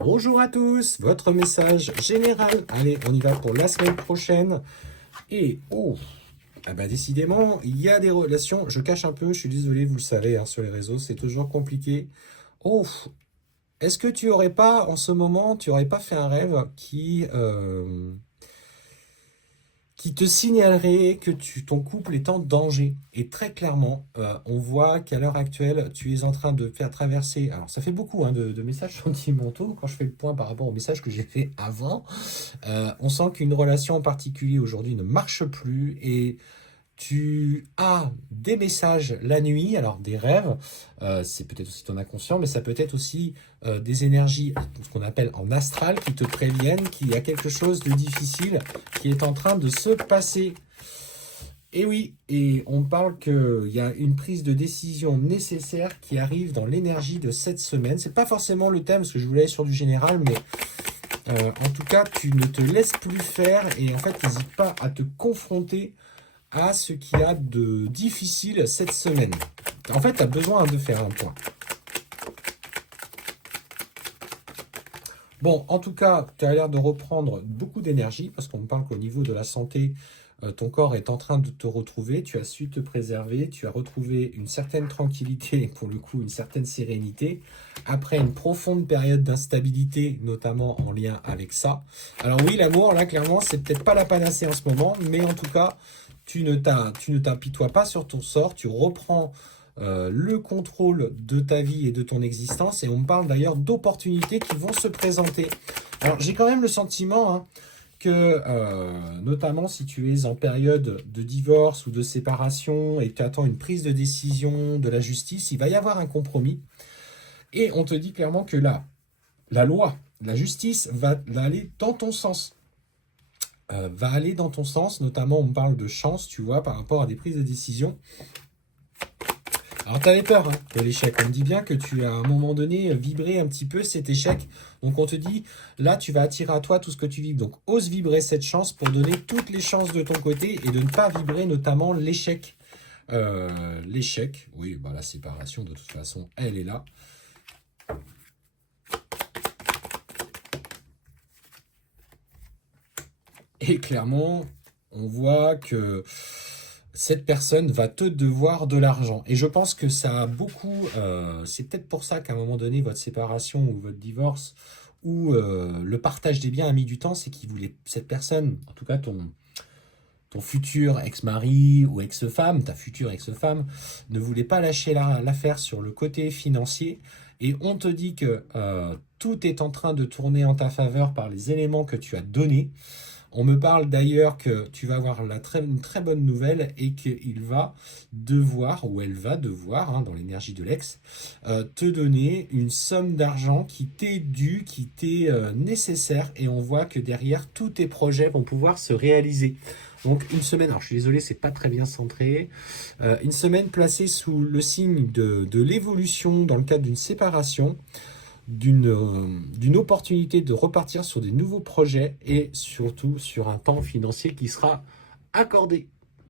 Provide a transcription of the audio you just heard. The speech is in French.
Bonjour à tous, votre message général. Allez, on y va pour la semaine prochaine. Et, décidément, il y a des relations. Je cache un peu, je suis désolé, vous le savez, hein, sur les réseaux, c'est toujours compliqué. Oh, est-ce que tu aurais pas, en ce moment, tu aurais pas fait un rêve qui te signalerait que ton couple est en danger. Et très clairement, on voit qu'à l'heure actuelle, tu es en train de faire traverser... Alors, ça fait beaucoup hein, de messages sentimentaux quand je fais le point par rapport aux messages que j'ai fait avant. On sent qu'une relation en particulier aujourd'hui ne marche plus et tu as des messages la nuit, alors des rêves, c'est peut-être aussi ton inconscient, mais ça peut être aussi des énergies, ce qu'on appelle en astral, qui te préviennent qu'il y a quelque chose de difficile qui est en train de se passer. Et oui, et on parle qu'il y a une prise de décision nécessaire qui arrive dans l'énergie de cette semaine. C'est pas forcément le thème, parce que je voulais aller sur du général, mais en tout cas, tu ne te laisses plus faire et en fait, n'hésite pas à te confronter à ce qu'il y a de difficile cette semaine. En fait, tu as besoin de faire un point. Bon, en tout cas, tu as l'air de reprendre beaucoup d'énergie parce qu'on me parle qu'au niveau de la santé, ton corps est en train de te retrouver. Tu as su te préserver, tu as retrouvé une certaine tranquillité, pour le coup, une certaine sérénité, après une profonde période d'instabilité, notamment en lien avec ça. Alors oui, l'amour, là, clairement, c'est peut-être pas la panacée en ce moment, mais en tout cas, tu ne t'apitoies pas sur ton sort, tu reprends le contrôle de ta vie et de ton existence, et on me parle d'ailleurs d'opportunités qui vont se présenter. Alors j'ai quand même le sentiment que, notamment si tu es en période de divorce ou de séparation et que tu attends une prise de décision de la justice, il va y avoir un compromis, et on te dit clairement que là, la loi, la justice va aller dans ton sens. Va aller dans ton sens, notamment on me parle de chance, tu vois, par rapport à des prises de décision. Alors tu avais peur de l'échec, on me dit bien que tu as à un moment donné vibré un petit peu cet échec, donc on te dit là tu vas attirer à toi tout ce que tu vibres, donc ose vibrer cette chance pour donner toutes les chances de ton côté et de ne pas vibrer notamment l'échec. L'échec, oui, bah la séparation de toute façon elle est là. Et clairement, on voit que cette personne va te devoir de l'argent. Et je pense que ça a beaucoup... c'est peut-être pour ça qu'à un moment donné, votre séparation ou votre divorce ou le partage des biens a mis du temps, c'est qu'il voulait... Cette personne, en tout cas ton futur ex-mari ou ex-femme, ta future ex-femme, ne voulait pas lâcher l'affaire sur le côté financier. Et on te dit que tout est en train de tourner en ta faveur par les éléments que tu as donnés. On me parle d'ailleurs que tu vas avoir une très bonne nouvelle et qu'il va devoir, ou elle va devoir, dans l'énergie de l'ex, te donner une somme d'argent qui t'est due, qui t'est nécessaire. Et on voit que derrière, tous tes projets vont pouvoir se réaliser. Donc une semaine, alors je suis désolé, c'est pas très bien centré, une semaine placée sous le signe de l'évolution dans le cadre d'une séparation, d'une opportunité de repartir sur des nouveaux projets et surtout sur un temps financier qui sera accordé.